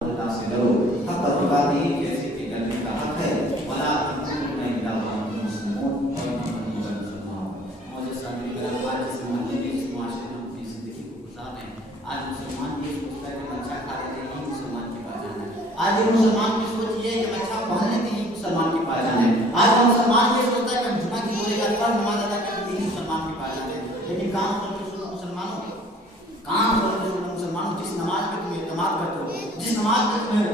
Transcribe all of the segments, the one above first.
अल्लाह से डरो, हक तुकाती जैसे कि डरने का हक है, वला तमुतुन्ना इल्ला व अंतुम मुस्लिमून, और न मरने मुसलमान। मुझे सामने करम आज जिस मामले में इस माशरे में अपनी जिंदगी को गुजार रहे हैं, आज मुसलमान ये सोचता है कि मच्छा खा लेते ही मुसलमान की पहचान है। आज ये मुसलमान की सोच ये है कि मच्छा पहन लेते ही मुसलमान की पहचान है। आज मुसलमान ये सोचता है कि हम जुमा की बोलेगा फर्ज नमाज अदा करते ही मुसलमान की पहचान है। लेकिन काम करके सुनो मुसलमानों, काम करके सुनो मुसलमानों, जिस नमाज पे तुम इत्तेमाद करते हो, जिस नमाज पे तुम्हें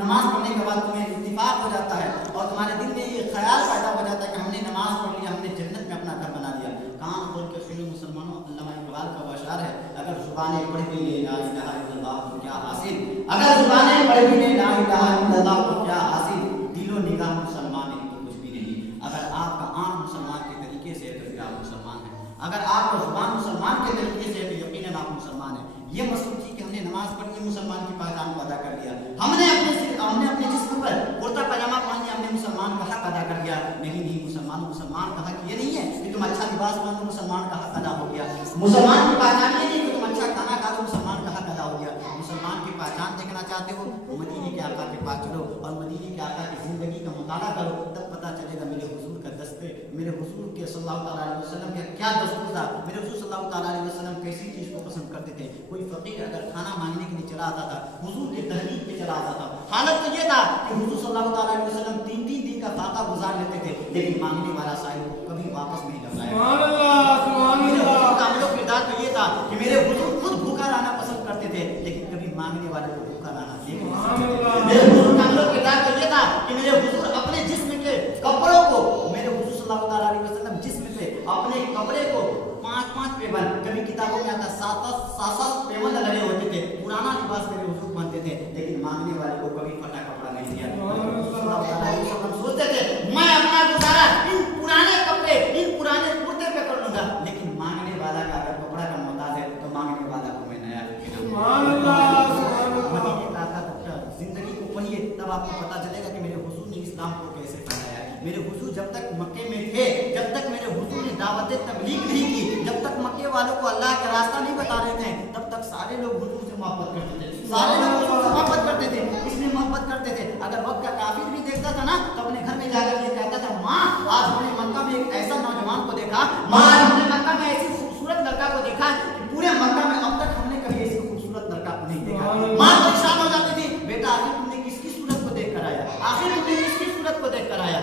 नमाज पढ़ने के बाद तुम्हें इत्तिफाक हो जाता है और तुम्हारे दिल में ये ख्याल पैदा हो जाता है कि हमने नमाज पढ़ लिया, हमने जन्नत में अपना घर बना लिया। काम खोल के सुनो मुसलमानों, अल्लामा इकबाल का वाशार है, अगर जुबानें पढ़ भी ले ला इलाहा इल्लल्लाह तो क्या हासिल, अगर जुबानें पढ़ भी ले ला इलाहा इल्लल्लाह तो क्या हासिल, दिलो निगाह मुसलमान है तो कुछ भी नहीं। अगर आपका आंख मुसलमान के तरीके से है तो फिर आप मुसलमान हैं, अगर आपका जुबान मुसलमान के तरीके से है तो यकीनन आप मुसलमान हैं। ये मत सोचिए कि हमने नमाज पढ़ ली मुसलमान की पहचान को अदा कर लिया, हमने अपने जिस्म पर कुर्ता पजामा पहन लिया, हमने मुसलमान का हक अदा कर दिया। नहीं नहीं, मुसलमान का हक ये नहीं है कि तुम अच्छा लिबास पहन लो मुसलमान का हक अदा हो गया। मुसलमान की पहचान ये नहीं कि तुम अच्छा खाना खा लो मुसलमान का हक अदा हो गया। मुसलमान की पहचान देखना चाहते हो, मदीने के आका के पास चलो और मदीने के आका की जिंदगी का मुताला करो, तब पता चलेगा मेरे हुजूर का दस्ते, मेरे हुजूर के सल्लल्लाहु अलैहि वसल्लम का क्या दस्तूर था, मेरे हुजूर सल्लल्लाहु अलैहि वसल्लम कैसी चीज को पसंद करते थे। कोई फकीर अगर खाना मांगने के लिए चला आता था, हुजूर के तहरीक पे चला आता था, हालत तो ये था कि हुजूर सल्लल्लाहु अलैहि वसल्लम 3-3 दिन का फाका गुजार लेते थे, लेकिन मांगने वाला साहिब को कभी वापस नहीं लौटाया। सुभान अल्लाह, सुभान अल्लाह। का किरदार तो ये था कि मेरे हुजूर खुद भूखा रहना पसंद करते थे, लेकिन कभी मांगने वाले को भूखा रहना नहीं। मेरे हुजूर का किरदार तो ये था कि मेरे हुजूर अपने जिस्म के कपड़ों को, मेरे हुजूर सल्लल्लाहु अलैहि वसल्लम जिस्म पे अपने कपड़े को 5-5 पेबंद, कभी किताबों में आता 7-7 पेबंद लगे होते थे, पुराना लिबास मेरे हुजूर पहनते थे, लेकिन मांगने वाले को कभी फटा कपड़ा नहीं दिया। सोचते थे मैं अपना गुजारा इन पुराने कपड़े, इन पुराने कुर्ते पे कर लूंगा, लेकिन मांगने वाला का अगर कपड़ा का मोहताज है तो मांगने वाला को मैं नया जिंदगी को पढ़िए, तब आपको पता चलेगा कि मेरे हुजूर ने इस्लाम को कैसे फैलाया। मेरे हुजूर जब तक मक्के में थे, जब तक मेरे हुजूर ने दावत तबलीग नहीं की, जब तक मक्के वालों को अल्लाह का रास्ता नहीं बता रहे थे, तब तक सारे लोग हुजूर से मोहब्बत करते थे, सारे लोग हुजूर से मोहब्बत करते थे। इसलिए मोहब्बत करते थे, अगर वक्त का काफिर भी देखता था ना तो अपने घर में जाकर ये कहता था, माँ आज हमने मक्का में एक ऐसा नौजवान को देखा, माँ हमने मक्का में ऐसी खूबसूरत लड़का को देखा कि पूरे मक्का में अब तक हमने कभी ऐसी खूबसूरत लड़का को नहीं देखा। माँ परेशान हो जाती थी, बेटा आखिर तुमने किसकी सूरत को देख कर आया, आखिर तुमने किसकी सूरत को देख कर आया।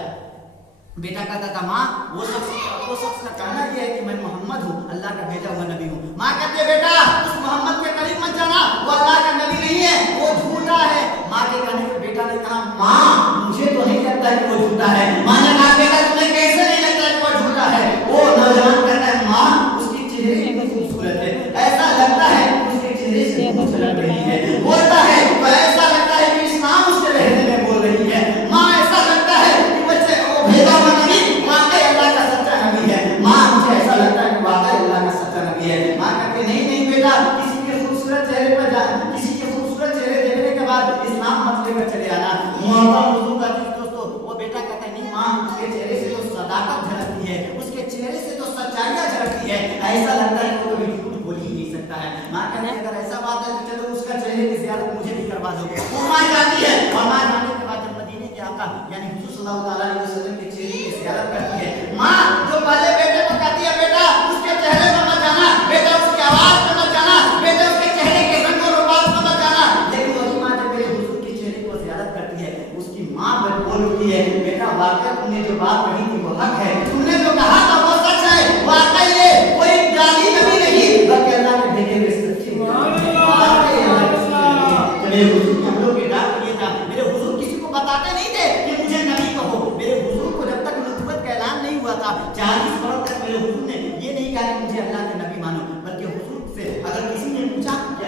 बेटा कहता था, माँ वो शख्स का कहना यह है कि मैं मोहम्मद हूँ, अल्लाह का भेजा हुआ नबी हूँ। माँ कहती है, बेटा उस मोहम्मद के करीब मत जाना, वो अल्लाह का नबी नहीं है, वो झूठा है। माँ के कहने पे बेटा ने कहा, माँ मुझे तो नहीं लगता कि वो झूठा है। माँ ने कहा, बेटा तुम्हें कैसे नहीं लगता कि वो झूठा है। वो नौजवान कहता है, माँ उसकी चेहरे इतनी खूबसूरत है, ऐसा लगता है उसके चेहरे से कुछ लग रही है, बोलता है तो ऐसा लगता है कि इस्लाम उसके रहने में बोल रही है। माँ ऐसा लगता है कि बच्चे वो भेजा हुआ नबी वाकई अल्लाह का सच्चा नबी है। माँ मुझे ऐसा लगता है कि वाकई अल्लाह का सच्चा नबी है। माँ कहती है, नहीं नहीं बेटा, किसी के खूबसूरत चेहरे पर जा, किसी के खूबसूरत चेहरे देखने के बाद इस्लाम मत लेकर चले आना। दोस्तों वो बेटा कहता है, नहीं माँ उसके चेहरे से तो सदाकत झलकती है, उसके चेहरे से तो सच्चाइयाँ झलकती है, ऐसा लगता है कि वो कभी झूठ बोल ही नहीं सकता है। माँ कहती है, अगर ऐसा बात है तो चलो उसका चेहरे की ज़ियारत मुझे भी करवा दो। वो माँ जाती है और माँ जाने के बाद जब मदीने के आका यानी हुजूर सल्लल्लाहु अलैहि वसल्लम के चेहरे की ज़ियारत करती है, माँ जो पहले बेटे को कहती है, बेटा उसके चेहरे पर मत जाना, बेटा उसकी आवाज पर मत जाना, बेटा उसके चेहरे के रंग और रूपात पर मत जाना, लेकिन वही माँ जब मेरे हुजूर के चेहरे को ज़ियारत करती है, उसकी माँ बोल उठती है, बेटा वाकई तुमने जो बात कही थी वो हक है, तुमने जो कहा था वो सच है, वाकई ये कोई जाली नबी नहीं बल्कि अल्लाह के भेजे हुए सच्चे मेरे हुजूर के हम लोग के डाक ये था। मेरे हुजूर किसी को बताते नहीं थे कि मुझे नबी कहो। मेरे हुजूर को जब तक नबूवत का ऐलान नहीं हुआ था 40 वर्ष तक मेरे हुजूर ने ये नहीं कहा कि मुझे अल्लाह के नबी मानो, बल्कि हुजूर से अगर किसी ने पूछा कि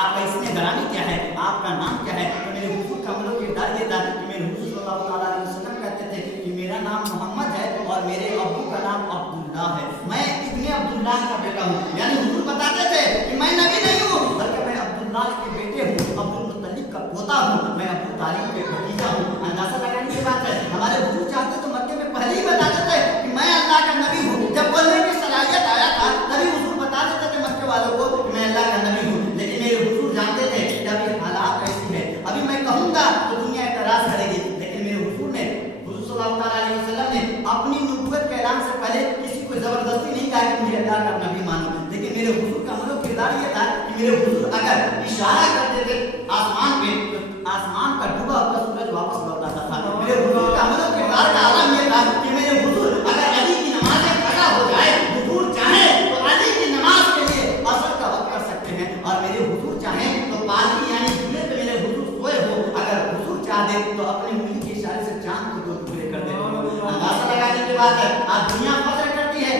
आपका इसमें घरानी क्या है, आपका नाम क्या है, तो मेरे हुजूर का हम लोग के डाक ये था कि मेरे हुजूर सल्लल्लाहु अलैहि वसल्लम कहते थे कि मेरा नाम मोहम्मद है और मेरे अब्बू का नाम अब्दुल्लाह है, मैं इब्ने अब्दुल्लाह का बेटा हूँ। यानी हुजूर बताते थे कि मैं नबी नहीं हूँ बल्कि मैं अब्दुल्लाह के बेटे हूँ, अब्दुल मुत्तलिब का पोता हूँ, मैं अबू तालिब के भतीजा हूँ। अंदाजा लगाने की बात है, हमारे हुजूर चाहते तो मक्के में पहले ही बता देते कि मैं अल्लाह का नबी हूँ। जब बोलने की सलाहियत आया था तभी हुजूर बता देते थे मक्के वालों को कि मैं अल्लाह का नबी हूँ, लेकिन मेरे हुजूर जानते थे अल्लाह का नबी मानो। लेकिन मेरे हुजूर का मतलब किरदार ये था कि मेरे हुजूर अगर इशारा करते थे आसमान पे तो आसमान का डूबा हुआ सूरज वापस लौट आता था। मेरे हुजूर का मतलब किरदार का आलम ये था कि मेरे हुजूर अगर अली की नमाज खड़ा हो जाए, हुजूर चाहे तो अली की नमाज के लिए असर का वक्त कर सकते हैं, और मेरे हुजूर चाहे तो पालकी यानी झूले पे मेरे हुजूर सोए हो, अगर हुजूर चाहे तो अपने उंगली के इशारे से चांद को दो टुकड़े कर दे। अंदाजा लगाने की बात है। आज दुनिया फख्र करती है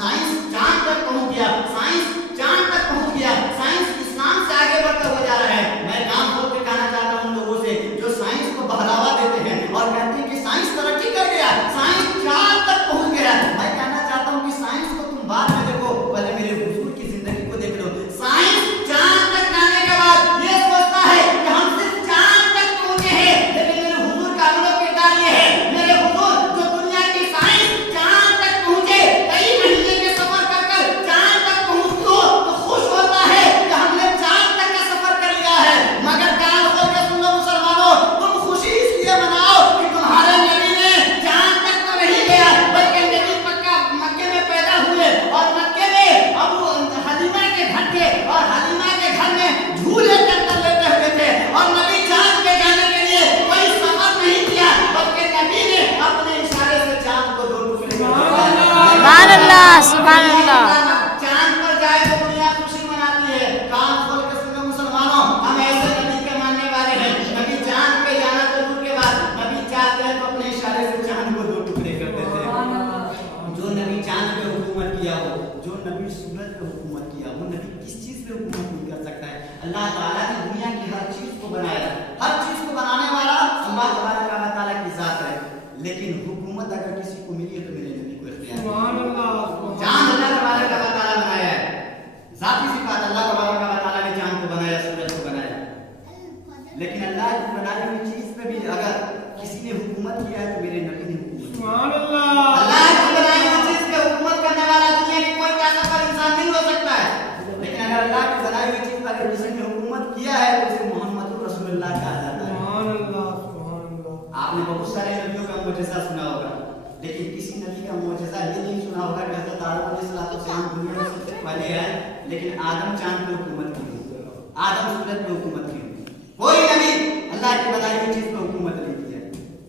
साइंस चांद तक पहुंच गया, साइंस चांद तक पहुंच गया, साइंस इस्लाम से आगे बढ़ता हुआ जा रहा है। मैं काम खोल के कहना चाहता हूं उन लोगों से जो साइंस को बढ़ावा देते हैं और कहते हैं कि साइंस तरक्की कर गया, साइंस चांद तक पहुंच गया। मैं कहना चाहता हूं कि साइंस को तुम बाद में देखो, पहले मेरे हुजूर की जिंदगी को देख लो। साइंस चांद तक जाने के बाद ये सोचता है कि हम सिर्फ चांद तक पहुंचे हैं, लेकिन मेरे हुजूर का अमल किरदार ये है, मेरे हुजूर जो दुनिया की साइंस चांद तक पहुंचे, कई महीने के सफर कर कर चांद तक पहुंचो तो खुश होता है कि हमने चांद तक का सफर कर लिया है। मगर कान खोल के सुन लो मुसलमानों, तुम खुशी इसलिए मनाओ कि तुम्हारे नबी ने चांद तक तो नहीं गया, बल्कि नबी मक्के में पैदा हुए और मक्के में अबू हलीमा के घर थे और हलीमा के घर में झूले चक्कर लेते हुए थे, और नबी चांद पे जाने के लिए कोई सफर नहीं किया, बल्कि नबी ने अपने इशारे से चांद को दो टुकड़े कर दिया। सुभान अल्लाह, सुभान अल्लाह। चांद पर जाए तो दुनिया खुशी मनाती है। कान खोल के सुनो मुसलमानों, हम ऐसे नबी के मानने वाले हैं। नबी चांद पे जाना तो दूर के बाद, नबी चाहते हैं तो अपने इशारे से चांद को दो टुकड़े कर देते हैं। जो नबी चांद पे हुकूमत किया हो, जो नबी सूरज पे हुकूमत किया, वो नबी किस चीज पे हुकूमत नहीं कर सकता है? अल्लाह ताला ने दुनिया की हर चीज को बनाया, हर चीज को बनाने वाला अल्लाह ताला की जात है, लेकिन हुकूमत अगर किसी को मिली है तो मेरे नबी को इख्तियार है। चांद अल्लाह ताला बनाया है, जाती सी बात, अल्लाह ताला ने चांद को बनाया, सूरज को बनाया, लेकिन अल्लाह की बनाई हुई चीज पे भी अगर किसी ने हुकूमत किया है तो मेरे नबी ने हुकूमत किया। अल्लाह की बनाई हुई चीज पे हुकूमत करने वाला दुनिया की कोई ताकतवर इंसान नहीं हो सकता है, लेकिन अगर अल्लाह की बनाई हुई चीज पर अगर किसी ने हुकूमत किया है तो उसे मोहम्मद रसूलुल्लाह कहा जाता है। आपने बहुत सारे नबियों का मुअजिज़ा सुना होगा, लेकिन किसी नबी का मुअजिज़ा ये नहीं सुना होगा कि हज़रत आदम अलैहिस्सलाम दुनिया में सबसे पहले आए, लेकिन आदम चांद पे हुकूमत की, आदम सूरज पे हुकूमत की। कोई नबी अल्लाह की बनाई हुई चीज पे हुकूमत नहीं किया,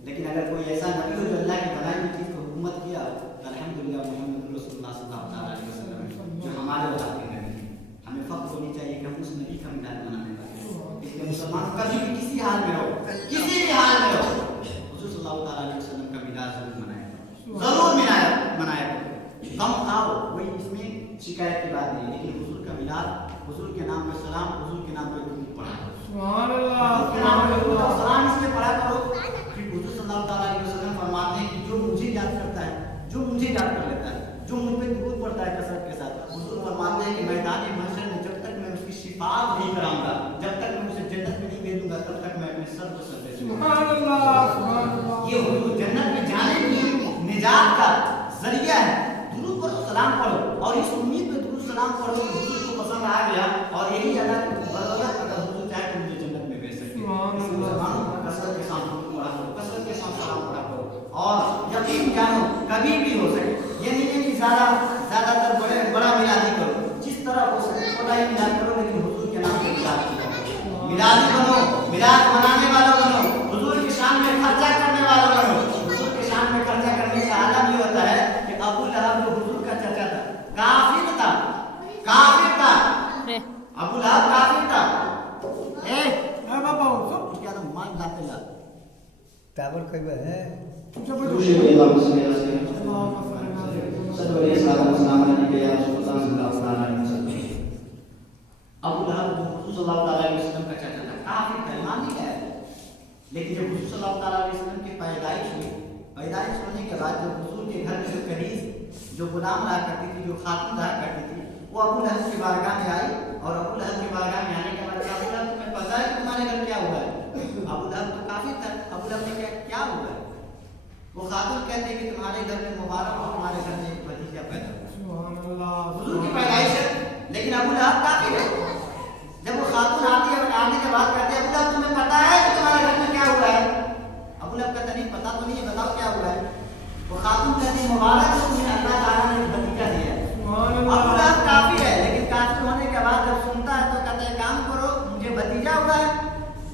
लेकिन अगर कोई ऐसा नबी हो जो अल्लाह की बनाई हुई चीज पे हुकूमत किया तो अल्हम्दुलिल्लाह मोहम्मद रसूलुल्लाह सल्लल्लाहु अलैहि वसल्लम जो हमारे औलाद के नबी हैं, हमें फख्र होनी चाहिए कि हम उस नबी का मिलाद मनाने वाले हैं। इसलिए मुसलमान कभी भी किसी हाल में रहो, किसी भी हाल में रहो, हुजूर सल्लल्लाहु अलैहि वसल्लम का मिलाद जरूर मनाया, मनाया। हम आओ, कोई इसमें शिकायत की बात नहीं, लेकिन हुजूर का मिलाद, हुजूर के नाम पे सलाम, हुजूर के नाम पे दुरूद पढ़ा करो। सुभान अल्लाह। सलाम इसलिए पढ़ा करो कि हुजूर सल्लल्लाहु अलैहि वसल्लम फरमाते हैं कि जो मुझे याद करता है, जो मुझे याद कर लेता है, जो मुझ पे दुरूद पढ़ता है कसरत के साथ, हुजूर फरमाते हैं कि मैदान महशर में जब तक मैं उसकी शिफाअत नहीं कराऊंगा, जब तक मैं उसे जन्नत में नहीं भेजूंगा, तब तक मैं अपने सर को सर दे दूंगा। सुभान अल्लाह। ये हुजूर जन्नत में जाने की निजात का जरिया है। दुरूद पढ़ो, सलाम पढ़ो, और इस उम्मीद पे दुरूद सलाम पढ़ो कि हुजूर को पसंद आ गया, और यही अल्लाह की बदौलत अगर हुजूर चाहे तो मुझे जन्नत में भेज सकते हैं। कसरत के साथ दुरूद पढ़ा करो, कसरत के साथ सलाम पढ़ा करो, और यकीन जानो कभी भी हो सके, ये नहीं है कि ज्यादातर बड़ा मिलाद ही करो, जिस तरह हो सके थोड़ा ही मिलाद करो, लेकिन हुजूर के नाम पे मिलाद करो। मिलादी बनो, मिलाद मनाने वालों बनो, हुजूर की शान में खर्चा करने वालों बनो। हुजूर की शान में खर्चा करने का आलम ये होता है कि अबू लहब जो हुजूर का चाचा था, काफिर था, काफिर था, अबू लहब काफिर था। बाबा सब क्या तो मान लाते ला टावर कई बार है अबू लहब हुजूर सल्लल्लाहु अलैहि वसल्लम का चाचा था, काफिर था, ईमान नहीं लाया, लेकिन जब हुजूर सल्लल्लाहु अलैहि वसल्लम की पैदाइश हुई, पैदाइश होने के बाद जब हुजूर के घर में जो कनीज जो गुलाम रहा करती थी, जो खातून रहा करती थी, वो अबू लहब की बारगाह में आई, और अबू लहब की बारगाह में आने के बाद अबू लहब तुम्हें पता है कि तुम्हारे घर क्या हुआ है? अबू लहब तो काफिर था, अबू लहब ने क्या हुआ है? वो खातून कहते हैं कि तुम्हारे घर में मुबारक हो, तुम्हारे घर में एक भतीजा पैदा हुआ, हुजूर की पैदाइश है, लेकिन अबू लहब काफिर है। जब वो खातून आती है, आने के बाद कहते हैं अबू लहब तुम्हें पता है कि तुम्हारे घर में क्या हुआ है? अबू लहब कहता नहीं पता तो नहीं है, बताओ क्या हुआ है? वो खातून कहती मुबारक हो, तुम्हें अल्लाह ताला ने भतीजा दिया है। भतीजा हुआ है।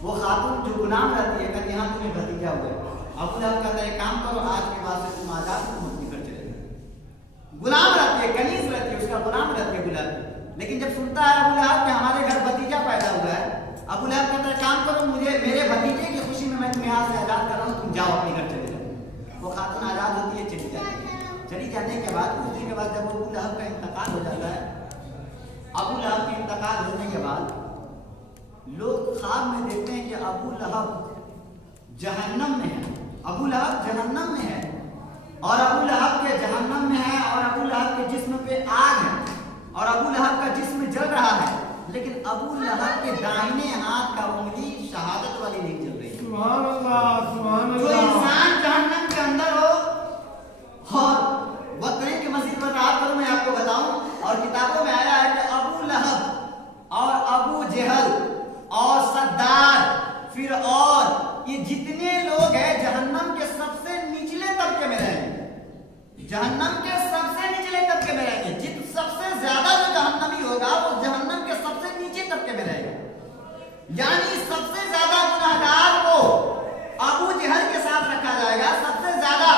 वो खातून जो गुलाम रहती है कहती हाँ तुम्हें भतीजा हुआ है। अबू लहब कहता है काम करो, आज के बाद से तुम आजाद, तुम अपने घर चले जाओ। गुलाम रहती है, कनीज रहती है, उसका गुलाम रहती है गुलाम। लेकिन जब सुनता है अबू लहब कि हमारे घर भतीजा पैदा हुआ है, अबू लहब कहता है काम करो, मुझे मेरे भतीजे की खुशी में मैं तुम्हें यहाँ से आजाद कर रहा हूँ, तुम जाओ अपने घर चले जाओ। वो खातून आजाद होती है, चली जाती है। चली जाने के बाद कुछ दिन के बाद जब अबू लहब का इंतकाल हो जाता है, अबू लहब के इंतकाल होने के बाद लोग ख्वाब में देखते हैं कि अबू लहब जहन्नम में है, अबू लहब जहन्नम में है, और अबू लहब के जहन्नम में है, और अबू लहब के जिस्म पे आग है, और अबू लहब का जिस्म जल रहा है, लेकिन अबू लहब के दाहिने हाथ का उंगली शहादत वाली नहीं जल रही। सुभान अल्लाह, सुभान जो अल्लाह। इंसान जहन्नम के अंदर हो, और बकरीद की मस्जिद पर रात करूं मैं आपको बताऊं, और किताबों में आया है कि अबू लहब और अबू जहल और सद्दार, फिर और ये जितने लोग हैं जहन्नम के सबसे निचले तबके में रहेंगे, जहन्नम के सबसे निचले तबके में रहेंगे। जित सबसे ज्यादा जो जहन्नमी होगा वो जहन्नम के सबसे नीचे तबके में रहेगा। यानी सबसे ज्यादा गुनाहगार को अबू जहल के साथ रखा जाएगा, सबसे ज्यादा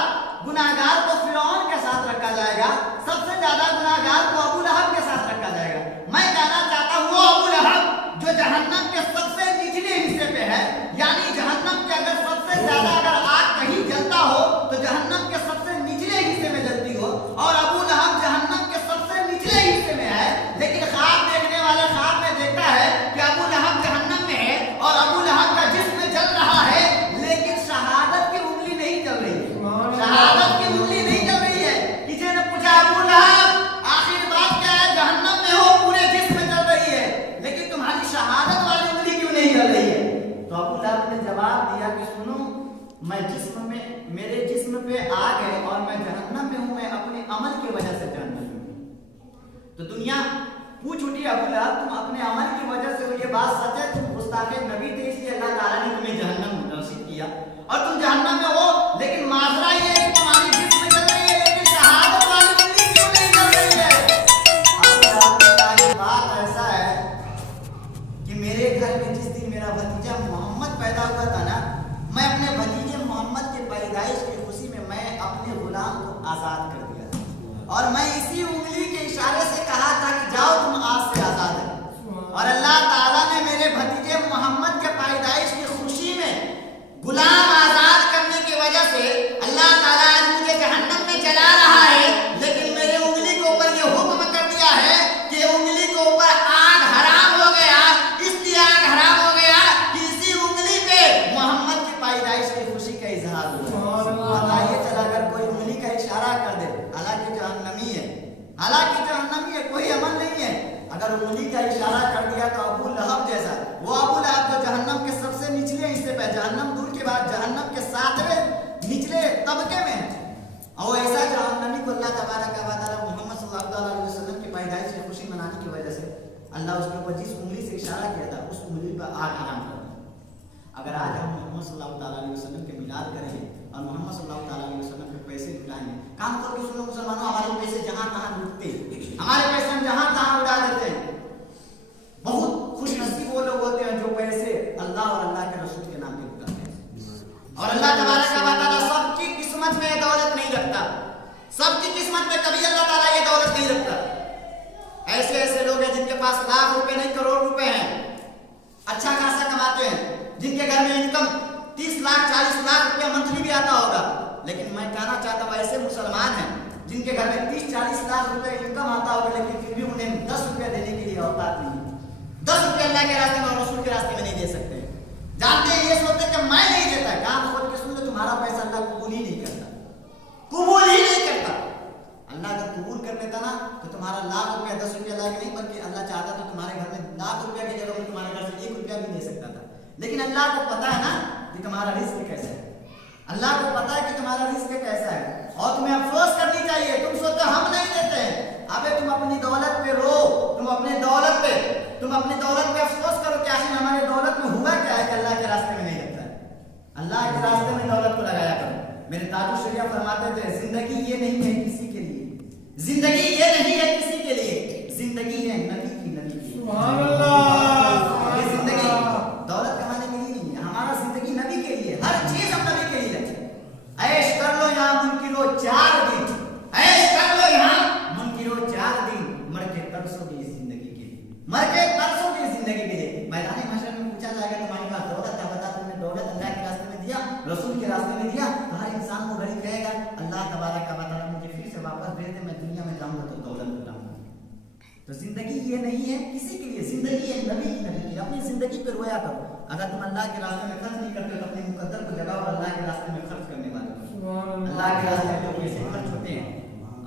गुनाहगार को फिरौन के साथ रखा जाएगा, सबसे ज्यादा गुनाहगार को अबू लहब के साथ रखा जाएगा। मैं कहना चाहता हूँ वो अबू लहब जो जहन्नम के सबसे निचले हिस्से पे है, यानी जहन्नम के अगर सबसे ज्यादा अगर आग कहीं जलता हो तो जहन्नम के सबसे निचले हिस्से में जलती हो, और अबू लहब जहन्नम के सबसे निचले हिस्से में है, लेकिन ख्वाब देखने वाले ख्वाब में देखता है कि अबू लहब जहन्नम में है और अबू लहब का जिस्म जल रहा है, लेकिन शहादत की उंगली नहीं जल रही है, शहादत की उंगली नहीं जल रही है। किसी ने पूछा अबू लहब आखिर बात क्या है, जहन्नम में हो, पूरे जिस्म जल रही है, लेकिन तुम्हारी शहादत वाली उंगली क्यों नहीं जल रही है? तो अबू लहब ने जवाब दिया कि सुनो, मैं जिस्म में, मेरे जिस्म पे आग है और मैं जहन्नम में हूं, मैं अपने अमल की वजह से जहन्नम में हूं। तो दुनिया पूछ उठी अबू लहब तुम अपने अमल की वजह से हो, ये बात सच है, तुम गुस्ताखे नबी थे इसलिए अल्लाह ताला ने तुम्हें जहन्नम नसीब किया और तुम जहन्नम में हो, लेकिन माजरा ये है कि तुम्हारी जिस्म जल रही है लेकिन शहादत वाली उंगली क्यों नहीं जल रही है? अबू लहब ने कहा कि बात ऐसा है कि मेरे घर में जिस दिन मेरा भतीजा मोहम्मद पैदा हुआ था ना, मैं अपने भतीजे मोहम्मद के पैदाइश की खुशी में मैं अपने गुलाम को आजाद कर दिया था, और मैं इसी उंगली के इशारे से कहा था कि जाओ तुम आज से आजाद है, और अल्लाह ताला ने मेरे भतीजे मोहम्मद के पैदाइश की खुशी में गुलाम आजाद करने की वजह से अल्लाह ताला आज मुझे जहन्नम में जला रहा है, लेकिन मेरे उंगली के ऊपर ये हुक्म कर दिया है कि उंगली के ऊपर आग हराम हो गया, इसलिए आग हराम हो गया कि इसी उंगली पे मोहम्मद की पैदाइश की खुशी का इजहार हुआ। बताइए चला अगर कोई उंगली का इशारा कर दे, हालांकि जहन्नमी है, हालांकि जहन्नमी है, कोई अमल नहीं है, अगर उंगली का इशारा कर दिया तो अबू लहब जैसा, वो अबू लहब जो जहन्नम के सबसे निचले हिस्से पे, जहन्नम दूर के बाद जहन्नम के 7वें निचले तबके में, और ऐसा जहन्नमी को अल्लाह तबारक व तआला मोहम्मद सल्लल्लाहु अलैहि वसल्लम की पैदाइश की खुशी मनाने की वजह से अल्लाह उसके ऊपर जिस उंगली से इशारा किया था उस उंगली पर आग हराम कर दी। अगर आज हम मोहम्मद सल्लल्लाहु अलैहि वसल्लम के मिलाद करेंगे और मोहम्मद सल्लल्लाहु अलैहि वसल्लम के पैसे लुटाएंगे, काम करके सुनो मुसलमानों, हमारे पैसे जहां तहां लूटते, हमारे पैसे हम जहां तहां उड़ा देते हैं। बहुत खुश नसीब वो लोग होते हैं जो पैसे अल्लाह और अल्लाह के रसूल के नाम पे उठाते हैं, और अल्लाह तबारक व तआला सबकी किस्मत में दौलत नहीं रखता, सबकी किस्मत में कभी अल्लाह ताला ये दौलत नहीं रखता। ऐसे ऐसे लोग हैं जिनके पास लाख रुपए नहीं करोड़ रुपए हैं, अच्छा खासा कमाते हैं, जिनके घर में इनकम 30 लाख 40 लाख रुपया मंथली भी आता होगा, लेकिन मैं कहना चाहता हूँ ऐसे मुसलमान हैं जिनके घर में 30-40 लाख रुपए इनकम आता होगा, लेकिन फिर भी उन्हें 10 रुपया देने के लिए औकात नहीं, 10 रुपये अल्लाह के रास्ते में और रसूल के रास्ते में नहीं दे सकते। जानते हैं, ये सोचते हैं कि मैं नहीं देता, काम खोल के सुन लो, तुम्हारा पैसा अल्लाह कबूल ही नहीं करता, कबूल ही नहीं करता। अल्लाह अगर कबूल कर लेता ना तो तुम्हारा लाख रुपया 10 रुपया लाख नहीं, बल्कि अल्लाह चाहता तो तुम्हारे घर में लाख रुपया की जगह में तुम्हारे घर से 1 रुपया भी दे सकता था, लेकिन अल्लाह को पता है ना कि तुम्हारा रिस्क कैसा है, अल्लाह को पता है कि तुम्हारा रिस्क कैसा है, और तुम्हें अफसोस करनी चाहिए। तुम सोचते हम नहीं देते हैं, अबे तुम अपनी दौलत पे रो, तुम अपनी दौलत पे अफसोस करो कि आखिर हमारे दौलत में हुआ क्या है कि अल्लाह के रास्ते में नहीं लगता है। अल्लाह के रास्ते में दौलत को लगाया करो। मेरे ताजु शरिया फरमाते थे, जिंदगी ये नहीं है किसी के लिए, जिंदगी ये नहीं है किसी के लिए, जिंदगी है नबी की, नबी की। सुभान अल्लाह। ये जिंदगी تو زندگی یہ نہیں ہے کسی کے لیے، زندگی ہے نبی کی، اپنی زندگی پہ رویا کرو. اگر تم اللہ کے راستے میں خرچ نہیں کرتے تو اپنے مقدر کو جگاؤ اور اللہ کے راستے میں خرچ کرنے والے ہو. اللہ کے راستے میں جو پیسے خرچ ہوتے ہیں،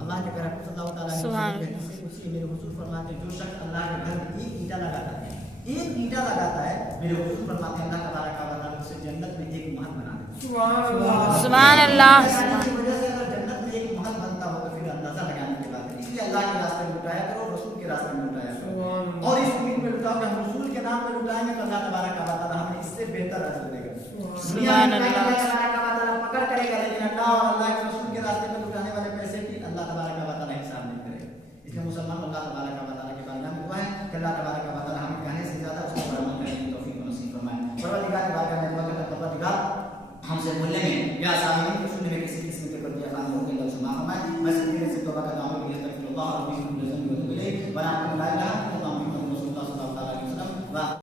اللہ کے پیغمبر صلی اللہ تعالیٰ علیہ وسلم میرے حضور فرماتے ہیں جو شخص اللہ کے گھر میں ایک اینٹا لگاتا ہے، ایک اینٹا لگاتا ہے، میرے حضور فرماتے ہیں اللہ تبارک و تعالیٰ اسے جنت میں ایک محل بنا دیتا ہے. سبحان اللہ. کی وجہ سے اگر جنت میں ایک محل بنتا ہو تو پھر اندازہ لگانے کی بات ہے. اس لیے اللہ کے راستے میں لٹایا کرو، رسول کے راستے میں لٹایا کرو، اور اس امید میں لٹاؤ کہ ہم رسول کے نام پہ لٹائیں گے تو اللہ تبارک و تعالیٰ ہمیں اس سے بہتر اجر دے گا. سبحان اللہ. اللہ تبارک و تعالیٰ پکڑ کرے گا، لیکن اللہ اور اللہ کے رسول کے راستے میں لٹانے والے پیسے کی اللہ تبارک و تعالیٰ حساب نہیں کرے گا. اس لیے مسلمان اللہ تبارک و تعالیٰ کے بارگاہ میں دعا ہے کہ اللہ تبارک و تعالیٰ ہمیں کہنے سے زیادہ اس کو عمل کرنے کی توفیق نصیب فرمائے. پروردگار کی بارگاہ میں دعا کرتا ہوں پروردگار ہم سے بولنے میں یا سامعین کو سننے میں کسی قسم کے کوئی خامی ہو گئی تو معاف فرمائے. میں سے توبہ کرتا ہوں کہ استغفر اللہ